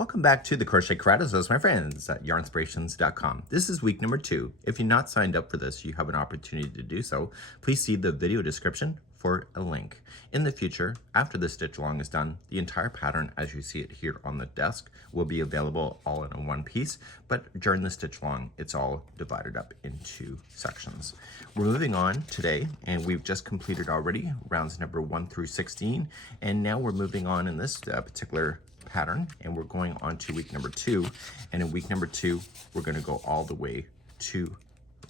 Welcome back to the Crochet Creatives with my friends at yarnspirations.com. This is week number 2. If you're not signed up for this, you have an opportunity to do so. Please see the video description for a link. In the future, after the stitch along is done, the entire pattern as you see it here on the desk will be available all in one piece, but during the stitch along, it's all divided up into sections. We're moving on today, and we've just completed already rounds number 1 through 16, and now we're moving on in this particular pattern, and we're going on to week number 2, and in week number 2 we're going to go all the way to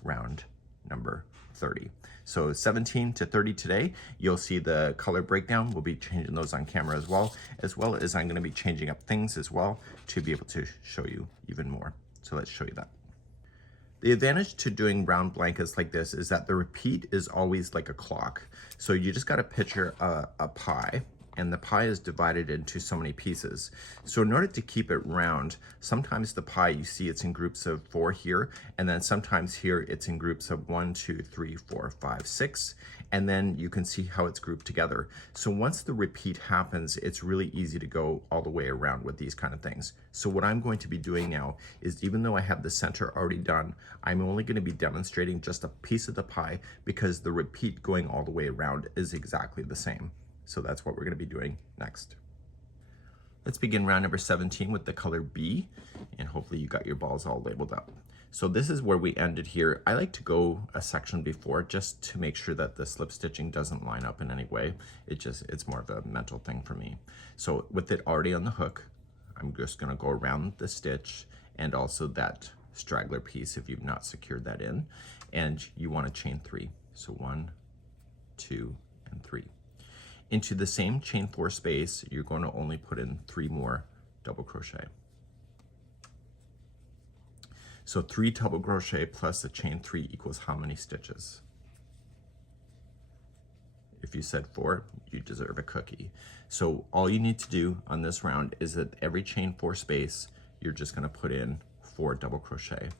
round number 30. So 17 to 30 today. You'll see the color breakdown. We'll be changing those on camera as well as I'm going to be changing up things as well to be able to show you even more. So let's show you that. The advantage to doing round blankets like this is that the repeat is always like a clock. So you just got to picture a pie, and the pie is divided into so many pieces. So in order to keep it round, sometimes the pie, you see it's in groups of 4 here, and then sometimes here it's in groups of 1, 2, 3, 4, 5, 6, and then you can see how it's grouped together. So once the repeat happens, it's really easy to go all the way around with these kind of things. So what I'm going to be doing now is, even though I have the center already done, I'm only going to be demonstrating just a piece of the pie because the repeat going all the way around is exactly the same. So that's what we're going to be doing next. Let's begin round number 17 with the color B, and hopefully you got your balls all labeled up. So this is where we ended here. I like to go a section before just to make sure that the slip stitching doesn't line up in any way. It's more of a mental thing for me. So with it already on the hook, I'm just going to go around the stitch and also that straggler piece if you've not secured that in, and you want to chain 3. So 1, 2, and 3. Into the same chain 4 space, you're going to only put in 3 more double crochet. So 3 double crochet plus the chain 3 equals how many stitches? If you said 4, you deserve a cookie. So all you need to do on this round is that every chain 4 space, you're just going to put in 4 double crochet.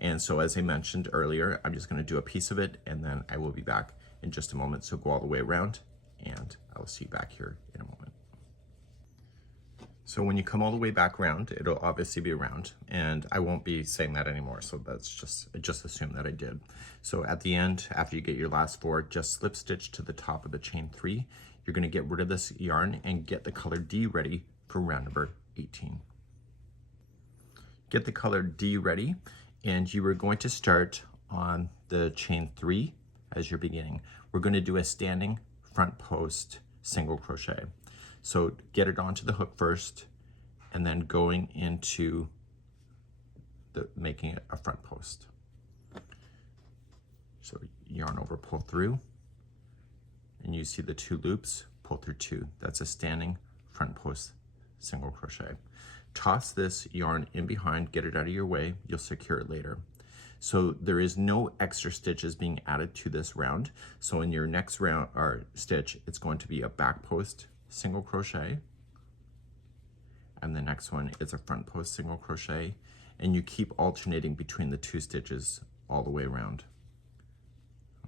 And so as I mentioned earlier, I'm just going to do a piece of it, and then I will be back in just a moment. So go all the way around, and I'll see you back here in a moment. So when you come all the way back around, it'll obviously be around, and I won't be saying that anymore, so that's just assume that I did. So at the end, after you get your last 4, just slip stitch to the top of the chain 3. You're going to get rid of this yarn and get the color D ready for round number 18. Get the color D ready, and you are going to start on the chain 3 as you're beginning. We're going to do a standing front post single crochet. So get it onto the hook first, and then going into making it a front post. So yarn over, pull through, and you see the 2 loops, pull through 2. That's a standing front post single crochet. Toss this yarn in behind, get it out of your way, you'll secure it later. So there is no extra stitches being added to this round. So in your next round or stitch, it's going to be a back post single crochet, and the next one is a front post single crochet, and you keep alternating between the 2 stitches all the way around.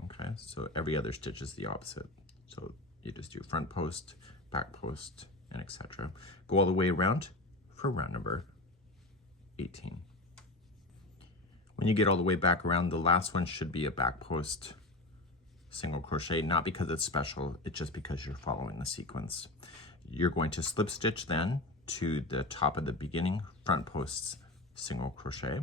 Okay, so every other stitch is the opposite. So you just do front post, back post, and etc. Go all the way around for round number 18. When you get all the way back around, the last one should be a back post single crochet, not because it's special, it's just because you're following the sequence. You're going to slip stitch then to the top of the beginning front post single crochet,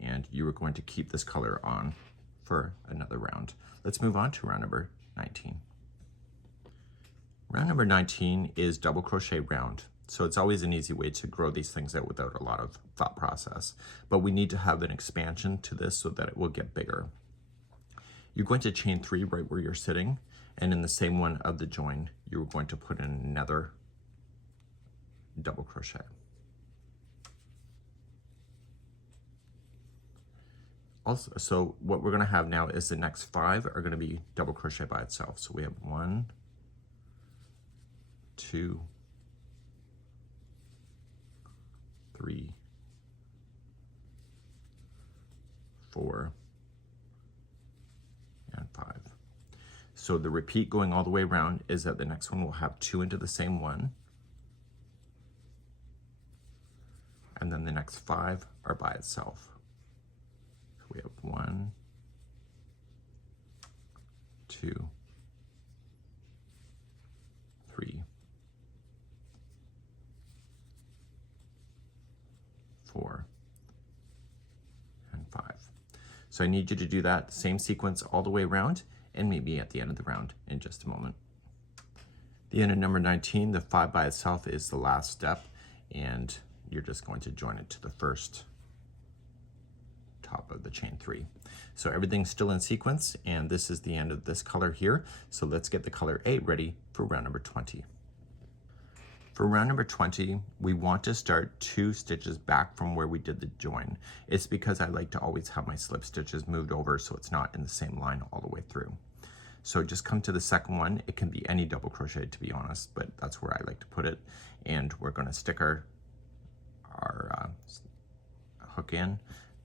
and you are going to keep this color on for another round. Let's move on to round number 19. Round number 19 is double crochet round. So it's always an easy way to grow these things out without a lot of thought process. But we need to have an expansion to this so that it will get bigger. You're going to chain 3 right where you're sitting, and in the same one of the join, you're going to put in another double crochet. Also, so what we're going to have now is the next 5 are going to be double crochet by itself. So we have 1, 2, 3, 4, and 5. So the repeat going all the way around is that the next one will have 2 into the same one, and then the next 5 are by itself. So we have 1, 2, 3, 4, and 5. So I need you to do that same sequence all the way around, and maybe at the end of the round in just a moment. The end of number 19, the 5 by itself is the last step, and you're just going to join it to the first top of the chain 3. So everything's still in sequence, and this is the end of this color here. So let's get the color 8 ready for round number 20. For round number 20, we want to start 2 stitches back from where we did the join. It's because I like to always have my slip stitches moved over so it's not in the same line all the way through. So just come to the second one. It can be any double crochet, to be honest, but that's where I like to put it. And we're going to stick our hook in,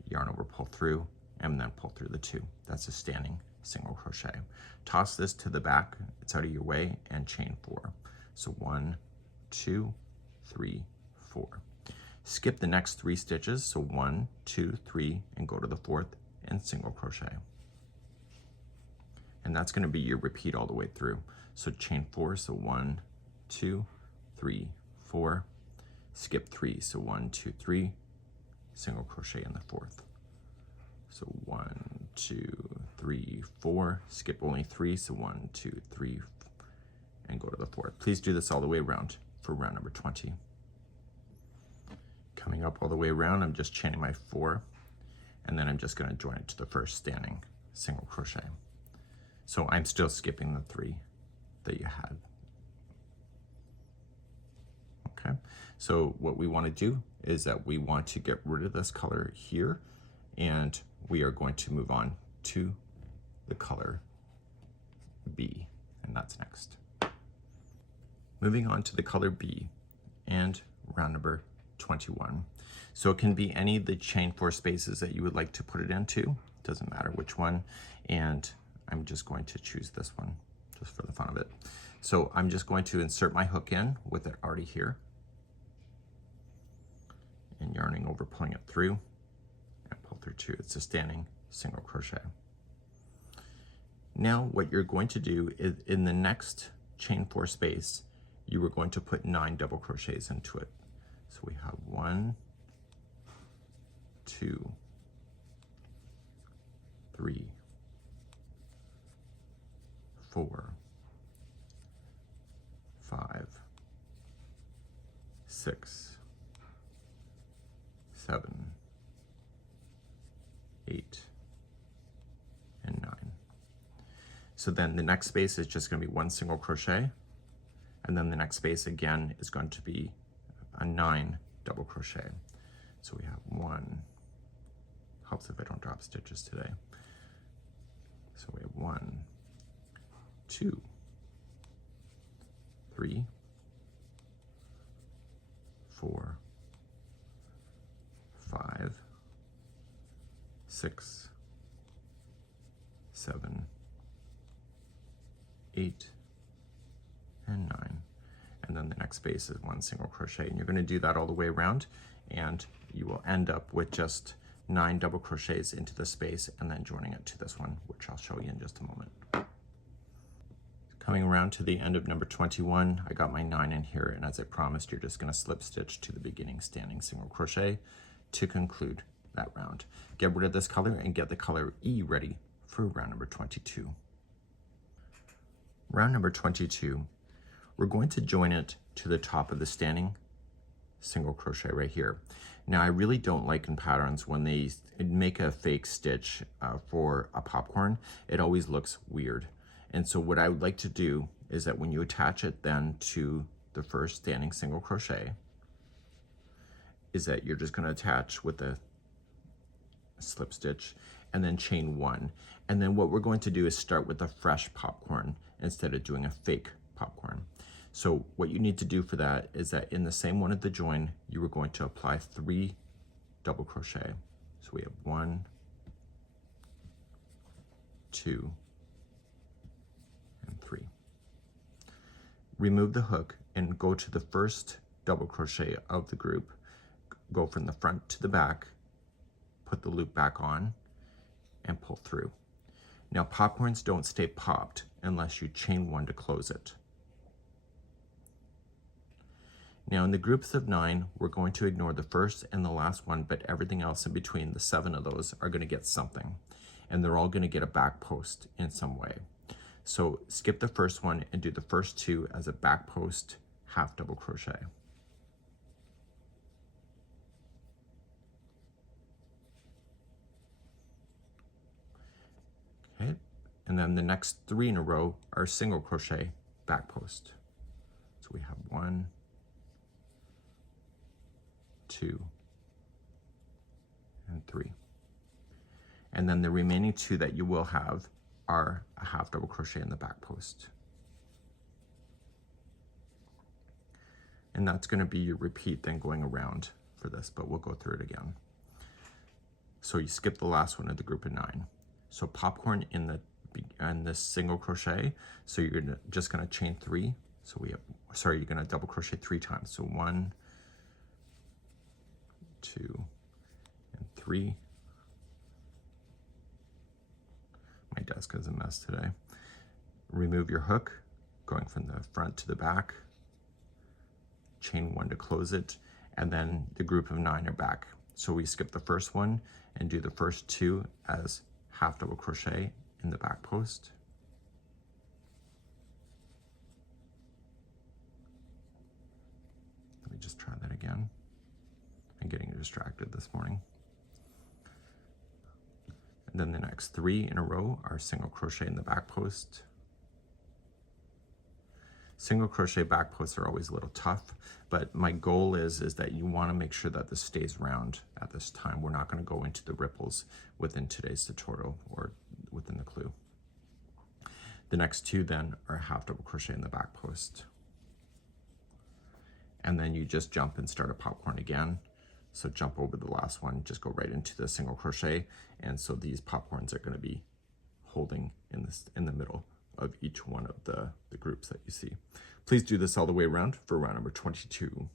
yarn over, pull through, and then pull through the 2. That's a standing single crochet. Toss this to the back, it's out of your way, and chain 4. So 1, 2, 3, 4. Skip the next 3 stitches, so 1, 2, 3, and go to the 4th and single crochet. And that's going to be your repeat all the way through. So chain 4, so 1, 2, 3, 4. Skip 3, so 1, 2, 3, single crochet in the 4th. So 1, 2, 3, 4. Skip only 3, so 1, 2, 3, and go to the 4th. Please do this all the way around for round number 20. Coming up all the way around, I'm just chaining my 4, and then I'm just going to join it to the first standing single crochet. So I'm still skipping the 3 that you had. Okay, so what we want to do is that we want to get rid of this color here, and we are going to move on to the color B, and that's next. Moving on to the color B and round number 21. So it can be any of the chain 4 spaces that you would like to put it into, doesn't matter which one, and I'm just going to choose this one just for the fun of it. So I'm just going to insert my hook in with it already here, and yarning over, pulling it through, and pull through 2. It's a standing single crochet. Now what you're going to do is in the next chain 4 space, you are going to put 9 double crochets into it. So we have 1, 2, 3, 4, 5, 6, 7, 8, and 9. So then the next space is just going to be 1 single crochet, and then the next space again is going to be a 9 double crochet. So we have 1, helps if I don't drop stitches today. So we have 1, 2, 3, 4, 5, 6, 7, 8, and 9. And then the next space is 1 single crochet, and you're going to do that all the way around, and you will end up with just 9 double crochets into the space and then joining it to this one, which I'll show you in just a moment. Coming around to the end of number 21, I got my 9 in here, and as I promised, you're just going to slip stitch to the beginning standing single crochet to conclude that round. Get rid of this color and get the color E ready for round number 22. Round number 22, we're going to join it to the top of the standing single crochet right here. Now I really don't like in patterns when they make a fake stitch for a popcorn. It always looks weird. And so what I would like to do is that when you attach it then to the first standing single crochet, is that you're just going to attach with a slip stitch and then chain 1. And then what we're going to do is start with a fresh popcorn instead of doing a fake popcorn. So what you need to do for that is that in the same one at the join, you are going to apply 3 double crochet. So we have 1, 2, and 3. Remove the hook and go to the first double crochet of the group, go from the front to the back, put the loop back on, and pull through. Now popcorns don't stay popped unless you chain 1 to close it. Now in the groups of 9, we're going to ignore the first and the last one, but everything else in between, the 7 of those, are going to get something. And they're all going to get a back post in some way. So skip the first one and do the first 2 as a back post half double crochet. Okay, and then the next 3 in a row are single crochet back post. So we have 1, 2, and 3. And then the remaining 2 that you will have are a half double crochet in the back post. And that's going to be your repeat then going around for this, but we'll go through it again. So you skip the last one of the group of 9. So popcorn in this single crochet, so you're just going to chain 3. So we have, sorry, you're going to double crochet 3 times. So 1, 2, and 3. My desk is a mess today. Remove your hook, going from the front to the back, chain 1 to close it, and then the group of 9 are back. So we skip the first one and do the first 2 as half double crochet in the back post. Let me just try that again. I'm getting distracted this morning. And then the next 3 in a row are single crochet in the back post. Single crochet back posts are always a little tough, but my goal is that you want to make sure that this stays round at this time. We're not going to go into the ripples within today's tutorial or within the clue. The next 2 then are half double crochet in the back post. And then you just jump and start a popcorn again. So jump over the last one, just go right into the single crochet. And so these popcorns are going to be holding in the middle of each one of the groups that you see. Please do this all the way around for round number 22.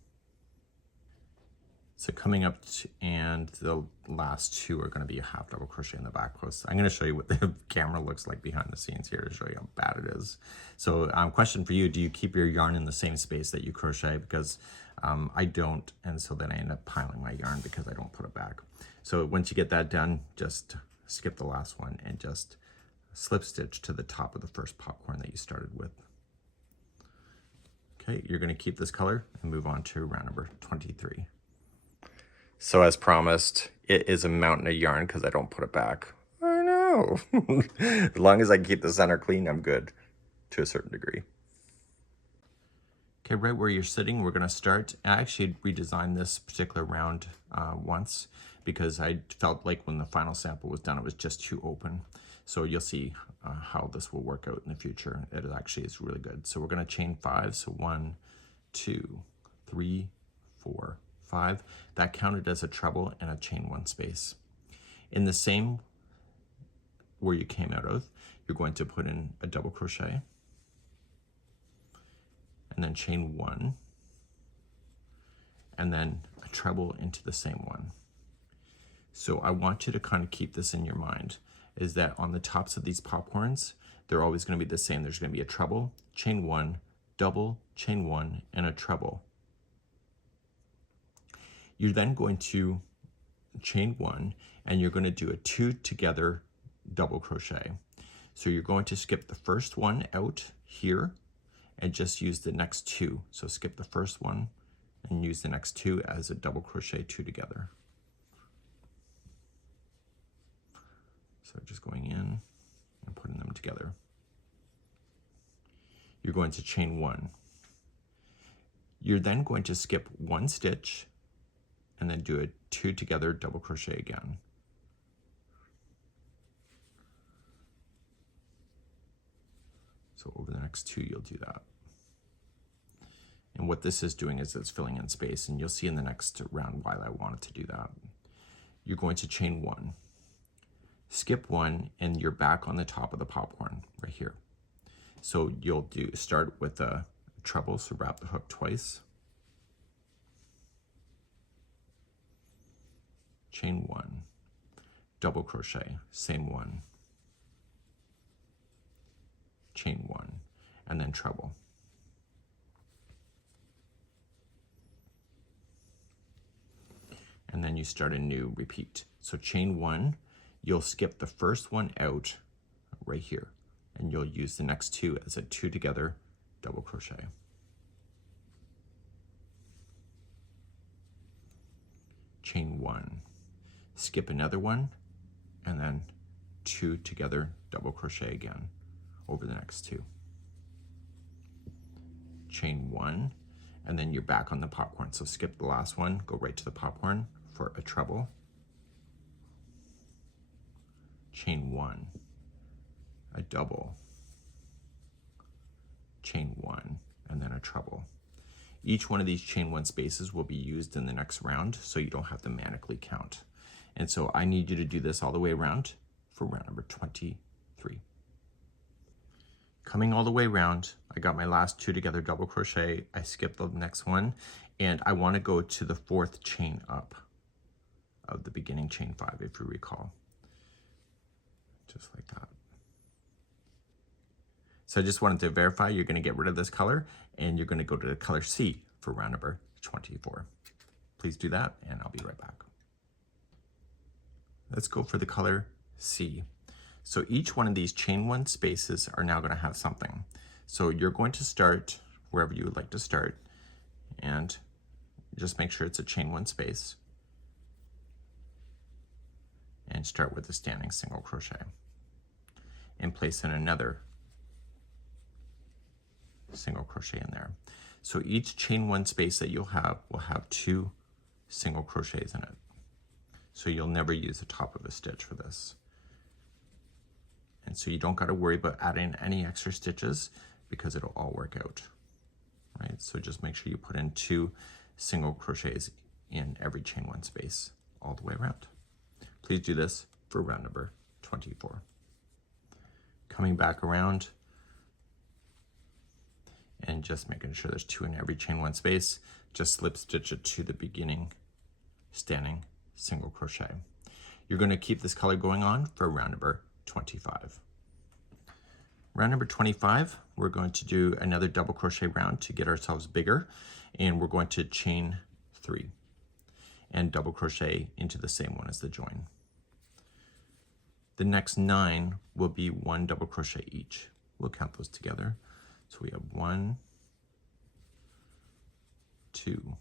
So coming up and the last 2 are going to be a half double crochet in the back post. I'm going to show you what the camera looks like behind the scenes here to show you how bad it is. So question for you, do you keep your yarn in the same space that you crochet? Because I don't, and so then I end up piling my yarn because I don't put it back. So once you get that done, just skip the last one and just slip stitch to the top of the first popcorn that you started with. Okay, you're going to keep this color and move on to round number 23. So as promised, it is a mountain of yarn because I don't put it back. I know. As long as I keep the center clean, I'm good to a certain degree. Okay, right where you're sitting, we're going to start. I actually redesigned this particular round once because I felt like when the final sample was done, it was just too open. So you'll see how this will work out in the future. It actually is really good. So we're going to chain 5. So 1, 2, 3, 4, 5. That counted as a treble and a chain 1 space. In the same where you came out of, you're going to put in a double crochet and then chain 1 and then a treble into the same one. So I want you to kind of keep this in your mind, is that on the tops of these popcorns, they're always going to be the same. There's going to be a treble, chain 1, double, chain 1, and a treble. You're then going to chain 1 and you're going to do a 2 together double crochet. So you're going to skip the first one out here and just use the next 2. So skip the first one and use the next 2 as a double crochet 2 together. So just going in and putting them together. You're going to chain 1. You're then going to skip 1 stitch and then do a 2 together double crochet again. So over the next 2, you'll do that. And what this is doing is it's filling in space, and you'll see in the next round why I wanted to do that. You're going to chain 1, skip 1, and you're back on the top of the popcorn right here. So you'll start with a treble, so wrap the hook twice. chain 1, double crochet, same one, chain 1, and then treble. And then you start a new repeat. So chain 1, you'll skip the first one out right here, and you'll use the next 2 as a 2 together double crochet. Chain 1, skip another one, and then 2 together double crochet again over the next 2. Chain 1, and then you're back on the popcorn. So skip the last one, go right to the popcorn for a treble. Chain 1, a double, chain 1, and then a treble. Each one of these chain 1 spaces will be used in the next round, so you don't have to manually count. And so I need you to do this all the way around for round number 23. Coming all the way around, I got my last 2 together double crochet, I skipped the next one, and I want to go to the 4th chain up of the beginning chain 5, if you recall. Just like that. So I just wanted to verify you're going to get rid of this color, and you're going to go to the color C for round number 24. Please do that, and I'll be right back. Let's go for the color C. So each one of these chain 1 spaces are now going to have something. So you're going to start wherever you would like to start, and just make sure it's a chain 1 space, and start with a standing single crochet and place in another single crochet in there. So each chain 1 space that you'll have will have 2 single crochets in it. So you'll never use the top of a stitch for this. And so you don't got to worry about adding any extra stitches because it'll all work out, right? So just make sure you put in 2 single crochets in every chain 1 space all the way around. Please do this for round number 24. Coming back around and just making sure there's 2 in every chain 1 space, just slip stitch it to the beginning standing single crochet. You're going to keep this color going on for round number 25. Round number 25, we're going to do another double crochet round to get ourselves bigger, and we're going to chain 3 and double crochet into the same one as the join. The next 9 will be 1 double crochet each. We'll count those together. So we have 1, 2,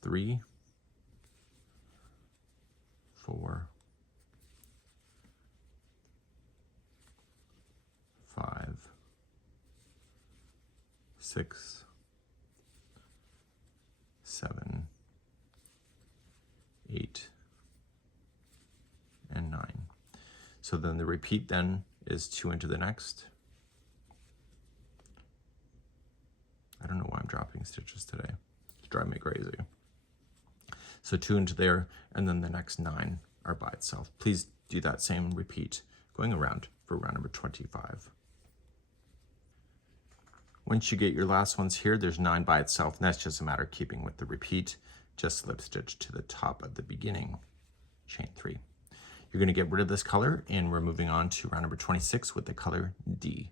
3, 4, 5, 6, 7, 8, and 9. So then the repeat then is 2 into the next. I don't know why I'm dropping stitches today. It's driving me crazy. So 2 into there, and then the next 9 are by itself. Please do that same repeat going around for round number 25. Once you get your last ones here, there's 9 by itself, and that's just a matter of keeping with the repeat. Just slip stitch to the top of the beginning chain 3. You're going to get rid of this color, and we're moving on to round number 26 with the color D.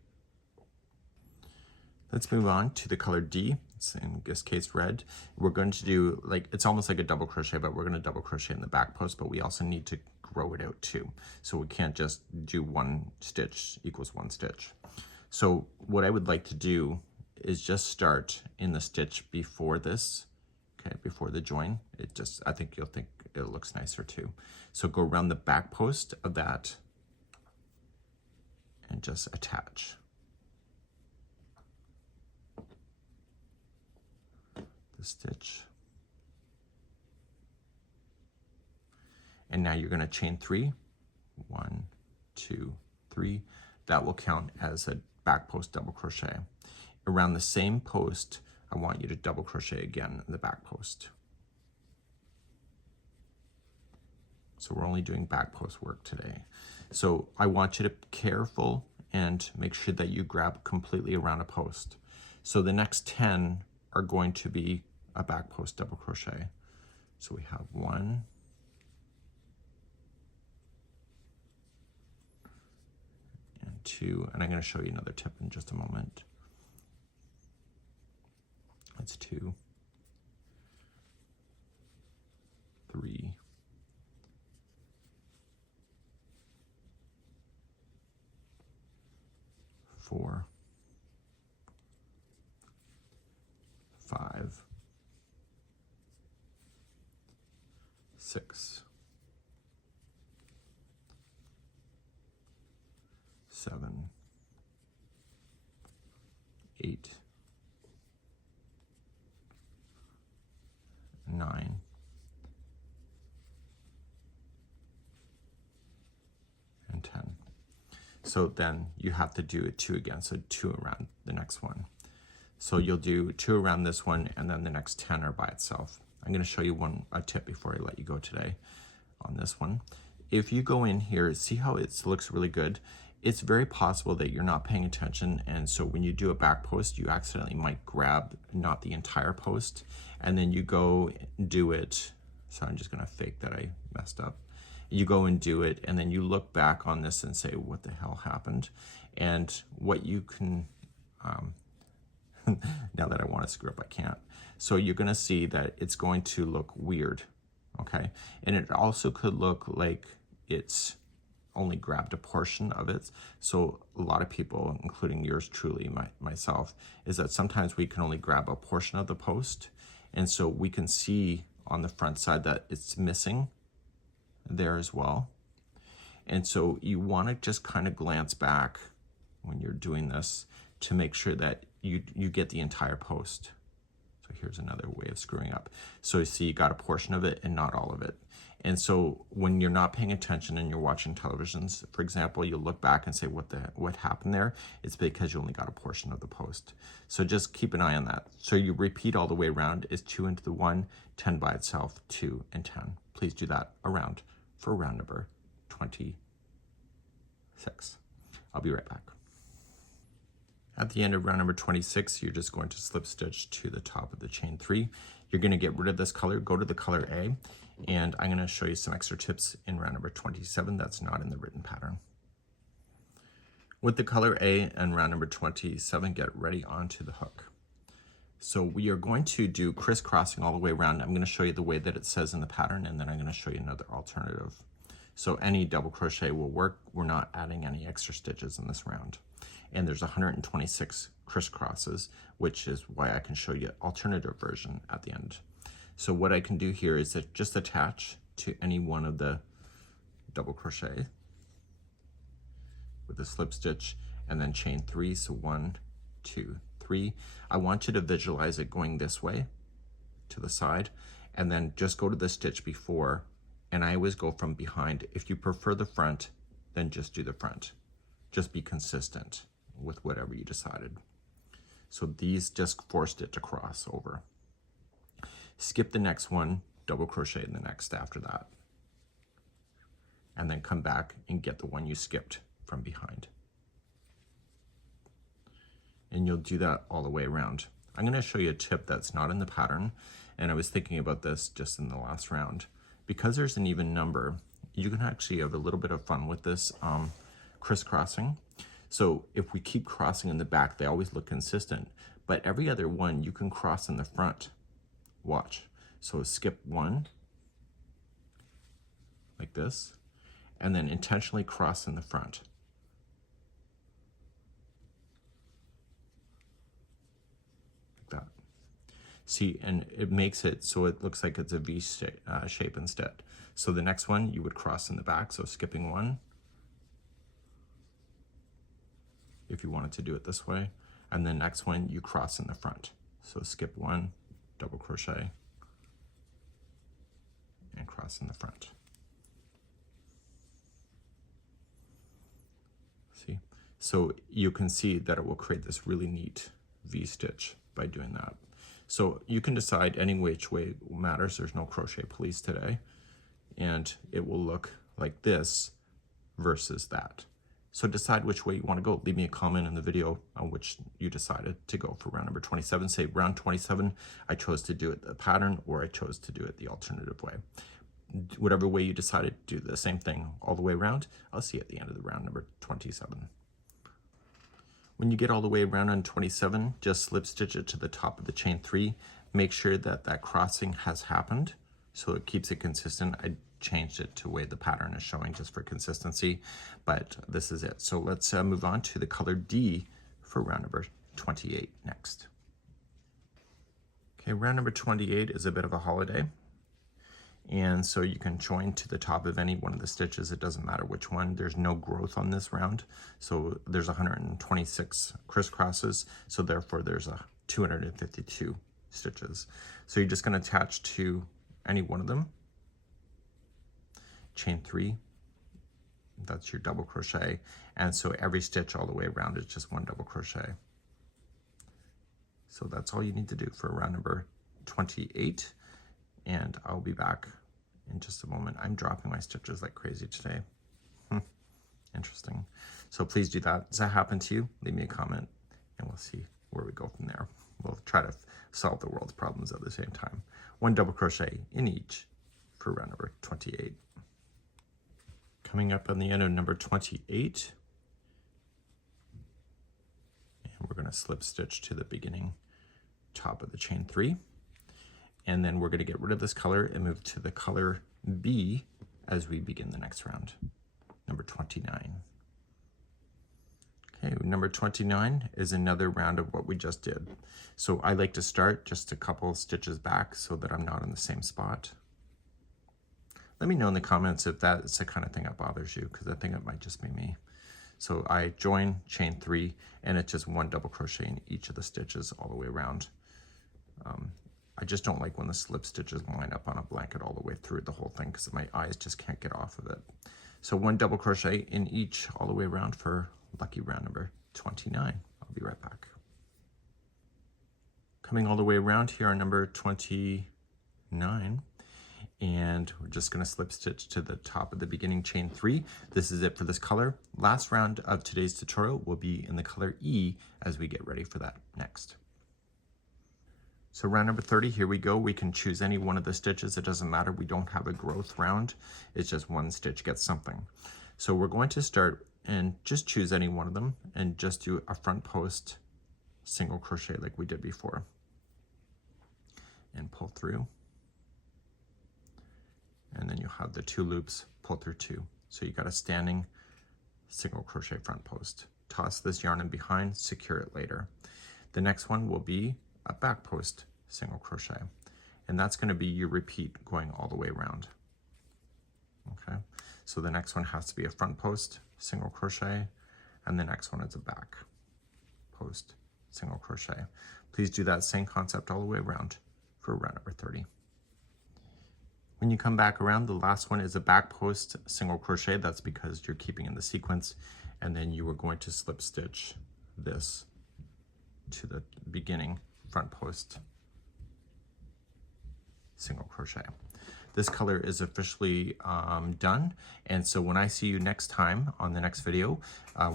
Let's move on to the color D. It's in this case red. We're going to do, like, it's almost like a double crochet, but we're going to double crochet in the back post, but we also need to grow it out too. So we can't just do 1 stitch equals 1 stitch. So what I would like to do is just start in the stitch before this, okay, before the join. I think you'll think it looks nicer too. So go around the back post of that and just attach. The stitch. And now you're going to chain 3. 1, 2, 3. That will count as a back post double crochet. Around the same post, I want you to double crochet again in the back post. So we're only doing back post work today. So I want you to be careful and make sure that you grab completely around a post. So the next 10 are going to be a back post double crochet. So we have 1, and 2, and I'm going to show you another tip in just a moment. That's 2, 3, 4, 5, 6, 7, 8, 9, and 10. So then you have to do it 2 again, so 2 around the next one. So you'll do 2 around this one, and then the next 10 are by itself. I'm going to show you a tip before I let you go today on this one. If you go in here, see how it looks really good? It's very possible that you're not paying attention, and so when you do a back post, you accidentally might grab not the entire post, and then you go do it. So I'm just going to fake that I messed up. You go and do it, and then you look back on this and say, what the hell happened? And what you can, now that I want to screw up, I can't. So you're going to see that it's going to look weird, okay? And it also could look like it's only grabbed a portion of it. So a lot of people, including yours truly, myself, is that sometimes we can only grab a portion of the post. And so we can see on the front side that it's missing there as well. And so you want to just kind of glance back when you're doing this to make sure that you get the entire post. So here's another way of screwing up. So you see you got a portion of it and not all of it. And so when you're not paying attention and you're watching televisions, for example, you'll look back and say, what happened there? It's because you only got a portion of the post. So just keep an eye on that. So you repeat all the way around is 2 into the 1, 10 by itself, 2 and 10. Please do that around for round number 26. I'll be right back. At the end of round number 26, you're just going to slip stitch to the top of the chain 3. You're going to get rid of this color, go to the color A, and I'm going to show you some extra tips in round number 27 that's not in the written pattern. With the color A and round number 27, get ready onto the hook. So we are going to do crisscrossing all the way around. I'm going to show you the way that it says in the pattern, and then I'm going to show you another alternative. So any double crochet will work. We're not adding any extra stitches in this round. And there's 126 crisscrosses, which is why I can show you an alternative version at the end. So what I can do here is that just attach to any one of the double crochet with a slip stitch and then chain 3. So 1, 2, 3. I want you to visualize it going this way to the side, and then just go to the stitch before, and I always go from behind. If you prefer the front, then just do the front. Just be consistent with whatever you decided. So these just forced it to cross over. Skip the next one, double crochet in the next after that, and then come back and get the one you skipped from behind. And you'll do that all the way around. I'm going to show you a tip that's not in the pattern, and I was thinking about this just in the last round. Because there's an even number, you can actually have a little bit of fun with this crisscrossing. So if we keep crossing in the back, they always look consistent, but every other one you can cross in the front. Watch. So skip 1 like this, and then intentionally cross in the front. Like that. See, and it makes it so it looks like it's a V shape instead. So the next one you would cross in the back, so skipping 1, if you wanted to do it this way, and then next one you cross in the front. So skip 1, double crochet, and cross in the front. See? So you can see that it will create this really neat V-stitch by doing that. So you can decide any which way matters. There's no crochet police today. And it will look like this versus that. So decide which way you want to go. Leave me a comment in the video on which you decided to go for round number 27. Say round 27, I chose to do it the pattern, or I chose to do it the alternative way. Whatever way you decided, do the same thing all the way around. I'll see you at the end of the round number 27. When you get all the way around on 27, just slip stitch it to the top of the chain 3. Make sure that that crossing has happened so it keeps it consistent. I changed it to the way the pattern is showing just for consistency, but this is it. So let's move on to the color D for round number 28 next. Okay, round number 28 is a bit of a holiday. And so you can join to the top of any one of the stitches. It doesn't matter which one. There's no growth on this round. So there's 126 crisscrosses. So therefore there's 252 stitches. So you're just going to attach to any one of them. Chain 3. That's your double crochet. And so every stitch all the way around is just one double crochet. So that's all you need to do for round number 28. And I'll be back in just a moment. I'm dropping my stitches like crazy today. Interesting. So please do that. Does that happen to you? Leave me a comment and we'll see where we go from there. We'll try to solve the world's problems at the same time. One double crochet in each for round number 28. Coming up on the end of number 28. And we're going to slip stitch to the beginning top of the chain 3. And then we're going to get rid of this color and move to the color B as we begin the next round, number 29. Okay, number 29 is another round of what we just did. So I like to start just a couple stitches back so that I'm not in the same spot. Let me know in the comments if that's the kind of thing that bothers you, because I think it might just be me. So I join chain 3, and it's just one double crochet in each of the stitches all the way around. I just don't like when the slip stitches line up on a blanket all the way through the whole thing because my eyes just can't get off of it. So one double crochet in each all the way around for lucky round number 29. I'll be right back. Coming all the way around here on number 29, and we're just going to slip stitch to the top of the beginning chain 3. This is it for this color. Last round of today's tutorial will be in the color E as we get ready for that next. So round number 30, here we go. We can choose any one of the stitches. It doesn't matter. We don't have a growth round. It's just one stitch gets something. So we're going to start and just choose any one of them and just do a front post single crochet like we did before. And pull through. And then you have the 2 loops, pull through 2. So you got a standing single crochet front post. Toss this yarn in behind, secure it later. The next one will be a back post single crochet, and that's going to be your repeat going all the way around. Okay, so the next one has to be a front post single crochet, and the next one is a back post single crochet. Please do that same concept all the way around for round number 30. When you come back around, the last one is a back post single crochet. That's because you're keeping in the sequence, and then you are going to slip stitch this to the beginning front post single crochet. This color is officially done, and so when I see you next time on the next video,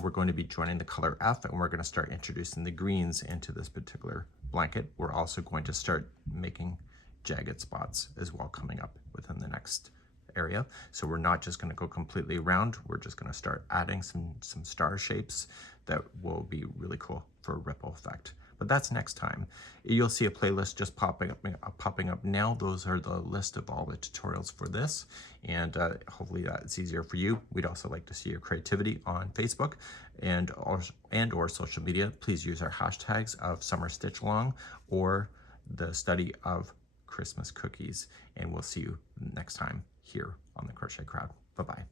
we're going to be joining the color F, and we're going to start introducing the greens into this particular blanket. We're also going to start making jagged spots as well coming up within the next area. So we're not just going to go completely around, we're just going to start adding some star shapes that will be really cool for a ripple effect. But that's next time. You'll see a playlist just popping up now. Those are the list of all the tutorials for this, and hopefully that's easier for you. We'd also like to see your creativity on Facebook and or social media. Please use our hashtags of Summer Stitch Along or the study of Christmas cookies, and we'll see you next time here on the Crochet Crowd. Bye-bye.